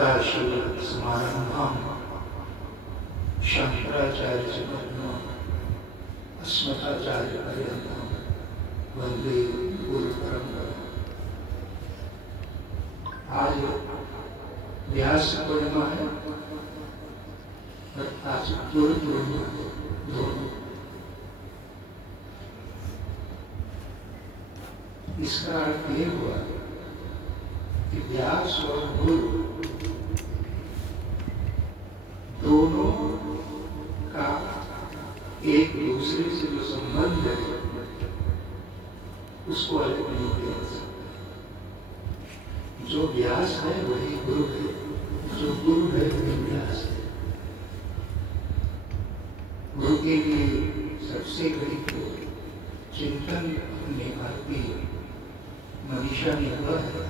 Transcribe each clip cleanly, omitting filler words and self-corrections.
सदाशिवसमारम्भां शंकराचार्यमध्यमाम् अस्मदाचार्यपर्यन्तं वन्दे गुरुपरम्पराम्। आज व्यास पूर्णिमा है और आज गुरु पूर्णिमा दोनों। इसका अर्थ ये हुआ कि व्यास और गुरु दोनों का एक दूसरे से जो संबंध है उसको अलग नहीं किया जा सकता। जो व्यास है वही गुरु है, जो गुरु है वही व्यास है। गुरु के लिए सबसे बड़ी चिंतन अपने भारतीय मनीषा ने हुआ है।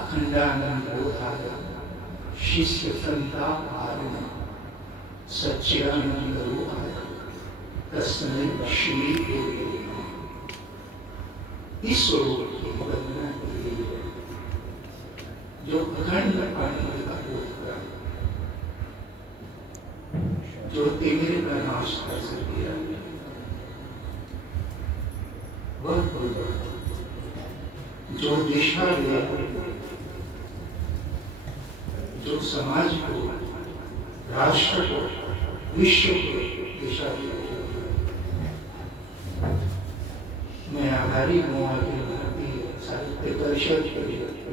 अखंडानंद बोधाय शिष्य संताप आरण सच्चिदानंद रूपाय तस्मै श्री गुरवे नमः। इस स्वरूप की वंदना के लिए जो अखंड आनंद का बोध कर जो तिमिर का नाश कर सके वह जो दिशा दे, जो समाज को, राष्ट्र को, विश्व को दिशा दे। मैं आभारी हूँ अखिल भारतीय साहित्य परिषद के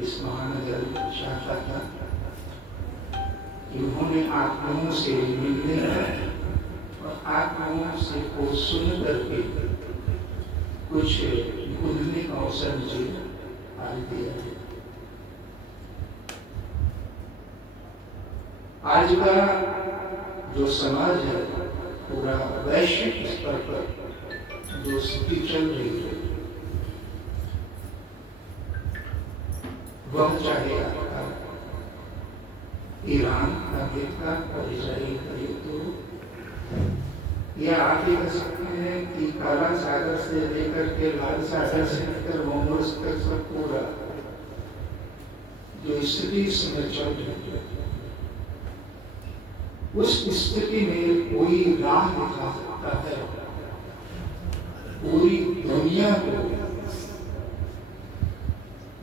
इस महानगर शाखा का कि उन्होंने आप लोगों से मिलने और आप लोगों से को सुन करके कुछ बोलने का अवसर मुझे आज दिया है। आज का जो समाज है पूरा वैश्विक स्तर पर जो स्थिति चल रही है वह चाहे आपका ईरान अमेरिका और इजराइल का युद्ध हो, या आप ये कह सकते हैं कि काला सागर से लेकर के लाल सागर से लेकर मोमोस तक सब पूरा जो स्थिति समय चल रही है उस स्थिति में कोई राह दिखा सकता है पूरी दुनिया को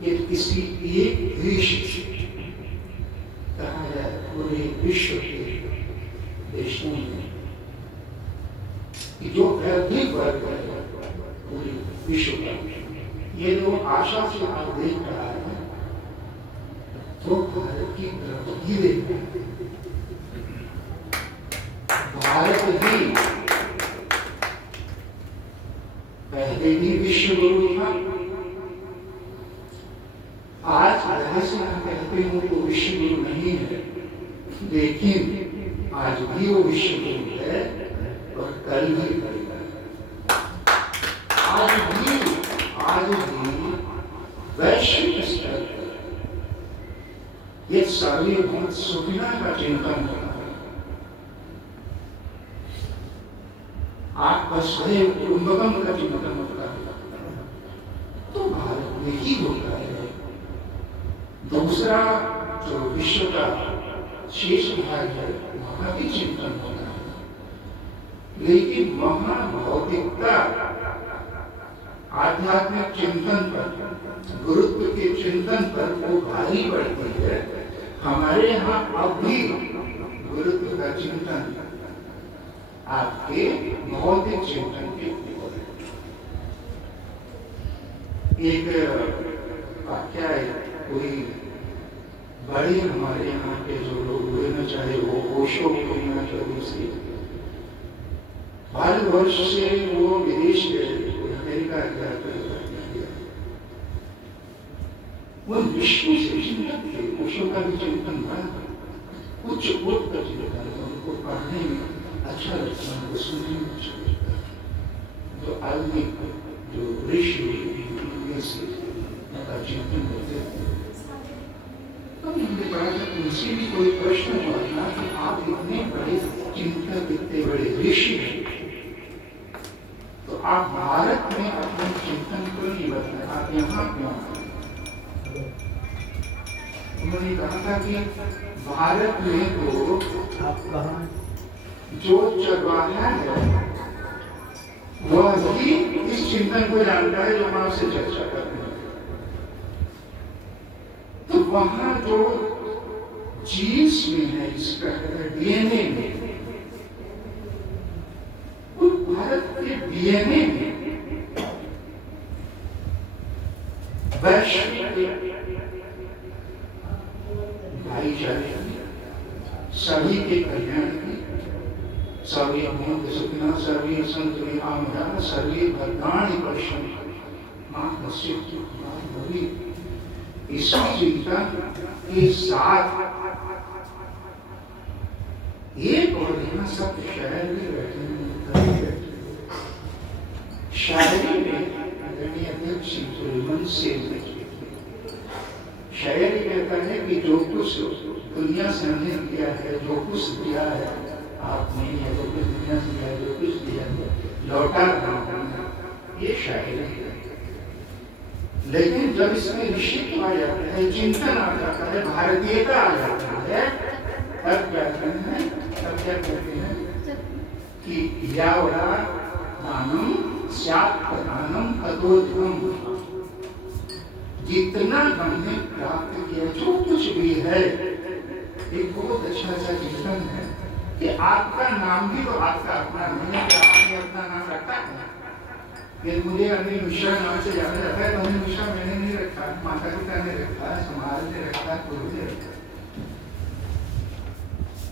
ये किसी एक देश कहा जाए पूरे विश्व के देशों में जो वैश्विक वर्ग है पूरे विश्व का ये जो आशा से आप देख रहा है तो भारत की तरफ ही देख रहा है। भारत ही पहले भी विश्व गुरु था। आज से हम कहते हैं तो विश्व गुरु नहीं है, लेकिन आज भी वो विश्व गुरु है और कल भी करेगा। आज भी वैश्विक स्तर पर ये सार्वभौम सुविधा का चिंतन होता है। आप वसुधैव कुटुंबकम का चिंतन होता है तो भारत में ही होता है। दूसरा जो विश्व का शेष भाग है वहां भी चिंतन होता है, लेकिन वहां भौतिकता आध्यात्मिक चिंतन पर, गुरुत्व के चिंतन पर वो भारी पड़ती है। हमारे यहाँ अब भी गुरुत्व का चिंतन आपके भौतिक चिंतन के ऊपर है। एक वाक्य है, कोई बड़े हमारे यहाँ के जो लोग हुए न चाहे वो ओशो को ना चाहे दूसरी भारतवर्ष से वो विदेश गए, अमेरिका गया, वो विश्व से चिंतन थे। ओशो का भी चिंतन था, उच्च कोट का चिंतन, उनको पढ़ने में अच्छा लगता है, उनको सुनने में अच्छा लगता है। तो आदमी जो ऋषि का चिंतन करते थे तो हमने पढ़ा था उनसे भी कोई प्रश्न हुआ था कि आप इतने बड़े चिंतक, इतने बड़े ऋषि हैं तो आप भारत में अपने चिंतन क्यों नहीं बताए, आप यहाँ क्यों? उन्होंने कहा था कि भारत में तो जो चरवाहा है वह भी इस चिंतन को जानता है जो हम आपसे चर्चा करते हैं। तो वहां जो जीन्स में है, इसका डीएनए में, वो भारत के डीएनए में वैश्विक भाईचारे सभी के कल्याण की, सर्वे भवन्तु सुखिनः, सर्वे सन्तु निरामयाः, सर्वे भद्राणि पश्यन्तु मा कश्चित् दुःखभाग् भवेत्। इस चिंता के साथ एक और यहाँ सब शायर भी बैठे हैं, शायरी में आदरणीय अध्यक्ष सुलेमान सेन शायरी कहता है कि जो कुछ दुनिया से हमने किया है, जो कुछ दिया है आपने, या जो कुछ दुनिया से दिया, जो कुछ दिया लौटा रहा, ये शायरी है। लेकिन जब इसमें ऋषित्व आ जाता है, चिंतन आ जाता है, भारतीयता आ जाता है, तब क्या कहते हैं कि यावरा दानम स्यात् प्रधानम ततोऽधिकम्। जितना हमने प्राप्त किया, जो कुछ भी है, एक बहुत अच्छा चिंतन है कि आपका नाम भी तो आपका अपना नहीं है, आपने अपना नाम रखा है। यदि मुझे अनिल मिश्रा नाम से जाना जाता है तो अनिल मिश्रा मैंने नहीं रखा, माता पिता ने रखा, समाज ने रखा, गुरु ने रखा।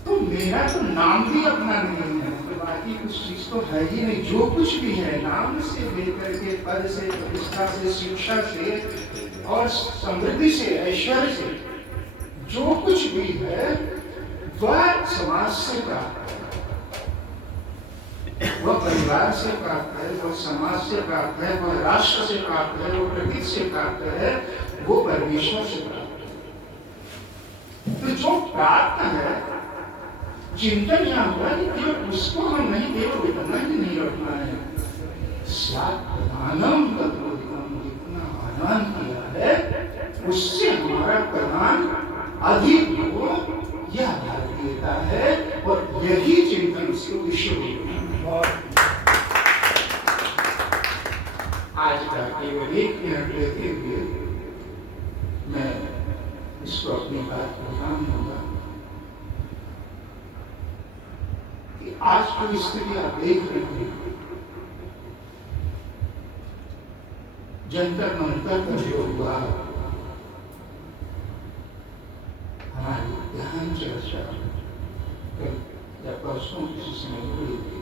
तो मेरा तो नाम भी अपना नहीं है, तो बाकी कुछ चीज तो है ही नहीं। जो कुछ भी है, नाम से लेकर के पद से, प्रतिष्ठा से, शिक्षा से और समृद्धि से, ऐश्वर्य से, जो कुछ भी है वह समाज से प्राप्त है, वह परिवार से प्राप्त है, वह समाज से प्राप्त है, वह राष्ट्र से प्राप्त है, वह प्रकृति से प्राप्त है, वो परमेश्वर से प्राप्त है। तो जो प्राप्त है, चिंतन यह हुआ कि केवल उसको हम नहीं, केवल इतना ही नहीं रखना है, स्यात् प्रधानम ततोऽधिकम्। जितना आनंद किया है उससे हमारा प्रधान अधिक हो, यह भारतीयता है और यही चिंतन उसको विश्व आज का केवल 1 मिनट लेते हुए मैं इसको अपनी बात को ध्यान दूंगा कि आज की स्थिति आप देख रहे हैं, जंतर मंतर का जो हुआ, हमारी गहन चर्चा या परसों किसी समय हुई थी,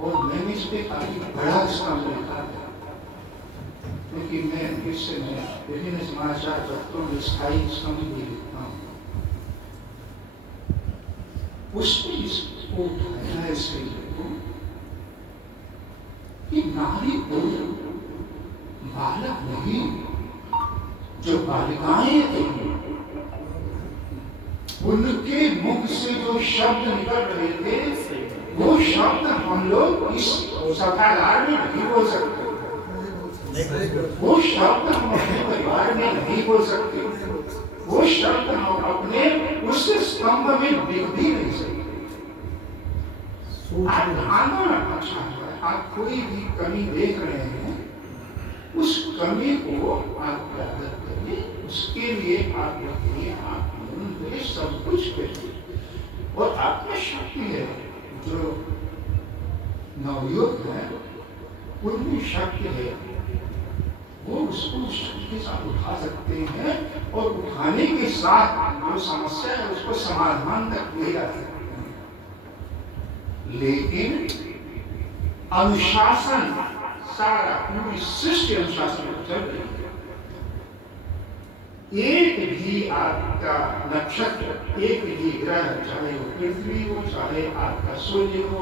और मैंने इस पे काफी बड़ा स्थान लिखा था, क्योंकि मैं इस समय विभिन्न समाचार पत्रों में स्थायी स्तंभ भी लिखता हूँ। उसमें इसको उठाया है इस को कि नारी को बालक नहीं, जो बालिकाएं थी उनके मुख से जो शब्द निकल रहे थे, वो शब्द हम लोग इस सभागार में नहीं बोल सकते, वो शब्द हम अपने परिवार में नहीं बोल सकते, वो शब्द हम अपने उस स्तंभ में लिख भी नहीं सकते। आप ध्यान रखना चाहते हैं, आप कोई भी कमी देख रहे हैं, उस कमी को आप याद करिए, उसके लिए आप रखिए, आप सब कुछ करिए। और आत्मशक्ति है, जो नवयुग है उनमें शक्ति है, वो उसको शक्ति के साथ उठा सकते हैं, और उठाने के साथ जो समस्या है उसको समाधान तक ले जा सकते हैं। लेकिन अनुशासन, सारा पूरी सृष्टि अनुशासन चल रही है। एक भी आपका नक्षत्र, एक भी ग्रह, चाहे वो पृथ्वी हो, चाहे आपका सूर्य हो,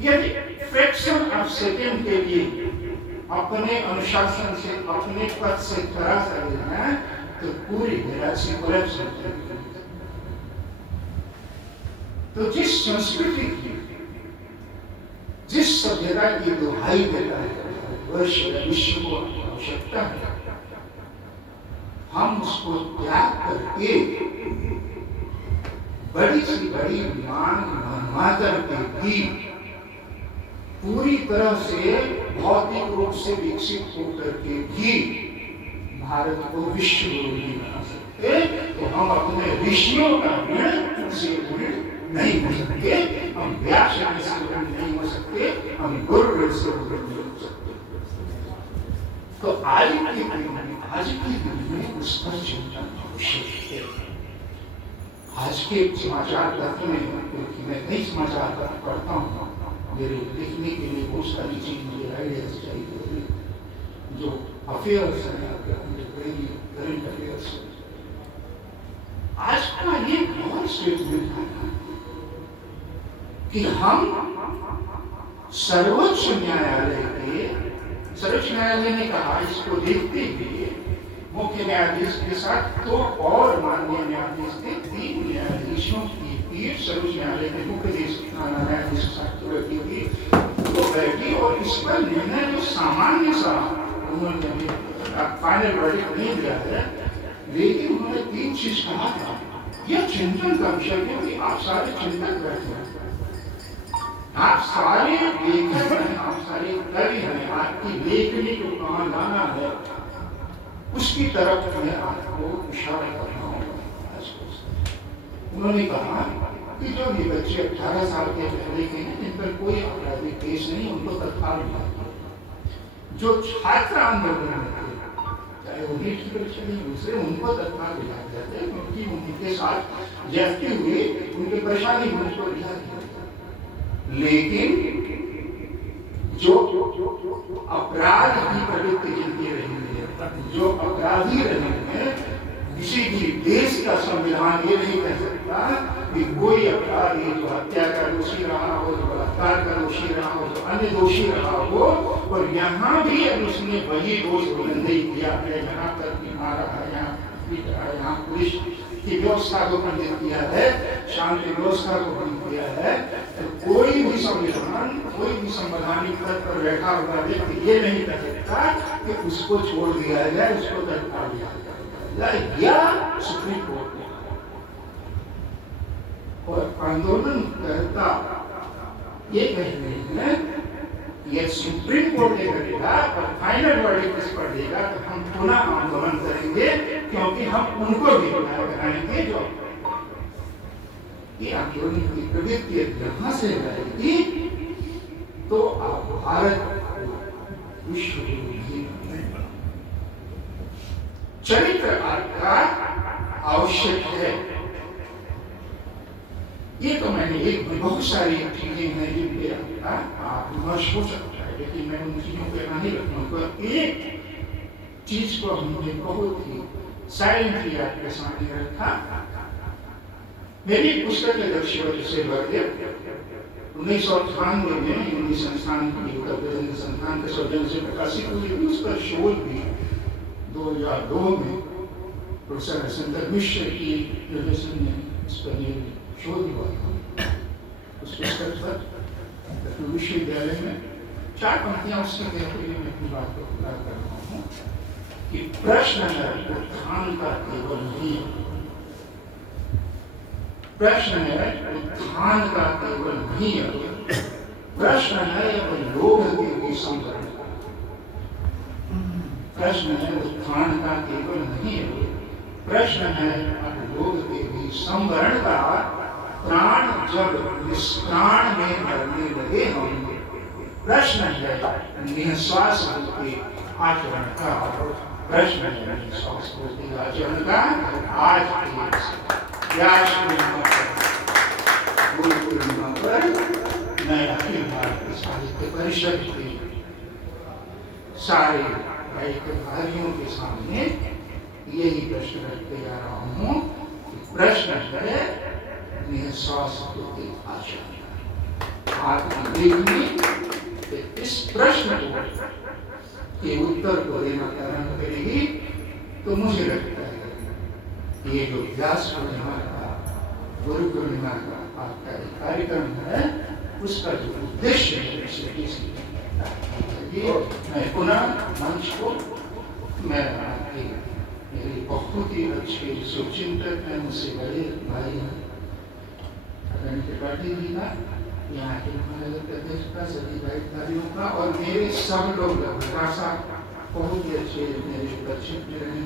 यदि फ्रैक्शन ऑफ सेकेंड के लिए अपने अनुशासन से, अपने पद से खरा कर है, तो पूरी गैलेक्सी कोलैप्स हो जाएगी। तो जिस संस्कृति की, जिस सभ्यता की दुहाई देता है वर्ष या विश्व को आवश्यकता है, हम उसको त्याग करके बड़ी सी बड़ी मांग मनवा करके भी पूरी तरह से भौतिक रूप से विकसित होकर के भी भारत को विश्व गुरु नहीं बना सकते, तो हम अपने ऋषियों का ऋण से ऋण नहीं हो सकते, हम व्यास ऋण से ऋण नहीं हो सकते, हम गुरु ऋण से ऋण नहीं हो सकते। तो आज की दुनिया में उस पर चिंतन आवश्यक है। आज के समाचार पत्र में, क्योंकि मैं कई समाचार पत्र पढ़ता हूँ, मेरे लिखने के लिए बहुत सारी चीज मुझे आइडियाज चाहिए, जो अफेयर्स हैं, करंट अफेयर्स। आज का ये बहुत स्टेटमेंट है कि हम सर्वोच्च न्यायालय ने कहा, इसको देखते हुए मुख्य न्यायाधीश के साथ तो और माननीय न्यायाधीश थे, 3 न्यायाधीशों की पीठ सर्वोच्च न्यायालय के मुख्य न्यायाधीश के साथ बैठी थी, तो बैठी और इस पर निर्णय जो सामान्य सा उन्होंने फाइनल वर्डिक्ट नहीं दिया है, लेकिन उन्होंने 3 चीज कहा था। यह चिंतन का विषय है कि आप सारे चिंतक बैठे हैं, आप सारे लेखक हैं, आप सारे कवि हैं, आपकी लेखनी को कहाँ लाना है उसकी तरफ मैं आपको इशारा कर रहा हूँ। उन्होंने कहा कि जो ये बच्चे 18 साल के पहले के हैं, जिन पर कोई आपराधिक केस नहीं, उनको तत्काल मिला। जो छात्र आंदोलन में थे, चाहे वो नीट की परीक्षा नहीं दूसरे, उनको तत्काल मिला जाते, क्योंकि उनके साथ जैसे हुए उनकी परेशानी उनको रिहा किया। लेकिन जो अपराध की प्रवृत्ति जिनकी रही है, जो अपराधी रहे हैं, किसी भी देश का संविधान ये नहीं कह सकता कि कोई अपराधी जो हत्या का दोषी रहा हो, जो बलात्कार का दोषी रहा हो, जो अन्य दोषी रहा हो, और यहाँ भी अब उसने वही दोष नहीं किया है, यहाँ पर भी मारा है, यहाँ पुलिस की व्यवस्था को खंडित किया है, शांति व्यवस्था को खंडित किया है, तो कोई भी संविधान, कोई भी संवैधानिक पद पर बैठा हुआ व्यक्ति ये नहीं कह सकता कि उसको छोड़ दिया जाए, उसको तत्काल दिया जाए, या सुप्रीम कोर्ट ने। और आंदोलनकर्ता ये कह रहे हैं ये सुप्रीम कोर्ट ने करेगा और फाइनल वर्डिक्ट इस पर देगा, तो हम पुनः आंदोलन करेंगे, क्योंकि हम उनको भी कराएंगे। जो ये आंदोलन की प्रवृत्ति यहाँ से रहेगी, तो आप भारत विश्व चरित्र आपका आवश्यक है। ये तो मैंने एक बहुत सारी चीजें हैं जिन पे आप विमर्श हो सकता है, लेकिन मैं उन चीजों पे नहीं रखूंगा। एक चीज को हमने बहुत ही साइलेंटली आपके सामने रखा। मेरी पुस्तक है दक्षिण से बर्दे 1998 में हिंदी संस्थान की उत्तर प्रदेश संस्थान के सौजन्य से प्रकाशित हुई। उस पर शोध भी 2002 में प्रोफेसर हसनदर मिश्र की निर्देशन में इस पर शोध हुआ था। उस पुस्तक पर विश्वविद्यालय में 4 पंक्तियां उसकी कहते हुए मैं अपनी बात को पूरा कर रहा हूँ कि प्रश्न है उत्थान का केवल नहीं, प्रश्न है उत्थान का केवल नहीं, प्रश्न है लोभ के भी संवरण का। प्रश्न है उत्थान का केवल नहीं, प्रश्न है लोभ के भी संवरण का। प्राण जब निष्प्राण में मरने लगे हम, प्रश्न है निःश्वास होते आचरण का। प्रश्न है निःश्वास होते आचरण का। आज गुरु पूर्णिमा पर मैं अखिल भारतीय साहित्य परिषद के सारे भाइयों के सामने यही प्रश्न रखते जा रहा हूँ। प्रश्न है निःश्वास होते आचरण। आपकी देखनी इस प्रश्न के उत्तर को देना प्रारंभ करेगी, तो मुझे लगता है ये जो व्यास पूर्णिमा का, गुरु पूर्णिमा का आपका कार्यक्रम है, उसका जो उद्देश्य है मैं पुनः मंच को मैं मेरी बहुत बहुत ही अच्छे शुभचिंतक हैं, मुझसे बड़े भाई हैं त्रिपाठी जी का, यहाँ के महानगर प्रदेश का, सभी भाईदारियों का, और मेरे सब लोग बहुत ही अच्छे मेरे परिचित रहे।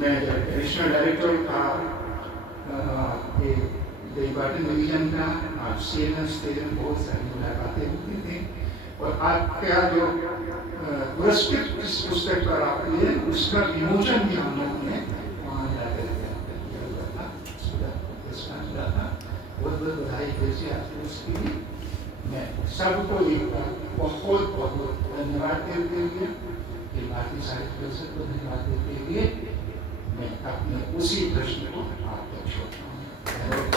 मैं जब एडिशनल डायरेक्टर था डिपार्टमेंट डिवीजन का, आप सीएनएस थे, बहुत सारी मुलाकातें होती थी। और आपका जो पुरस्कृत इस पुस्तक पर आप लिए उसका विमोचन भी हम लोगों ने वहाँ जाकर किया था। बहुत बहुत बधाई देती आपको उसके लिए। मैं सबको एक बार बहुत बहुत धन्यवाद देते हुए, ये भारतीय साहित्य परिषद को धन्यवाद देते हुए मैं अपने उसी प्रश्न को आप तक छोड़ता हूँ।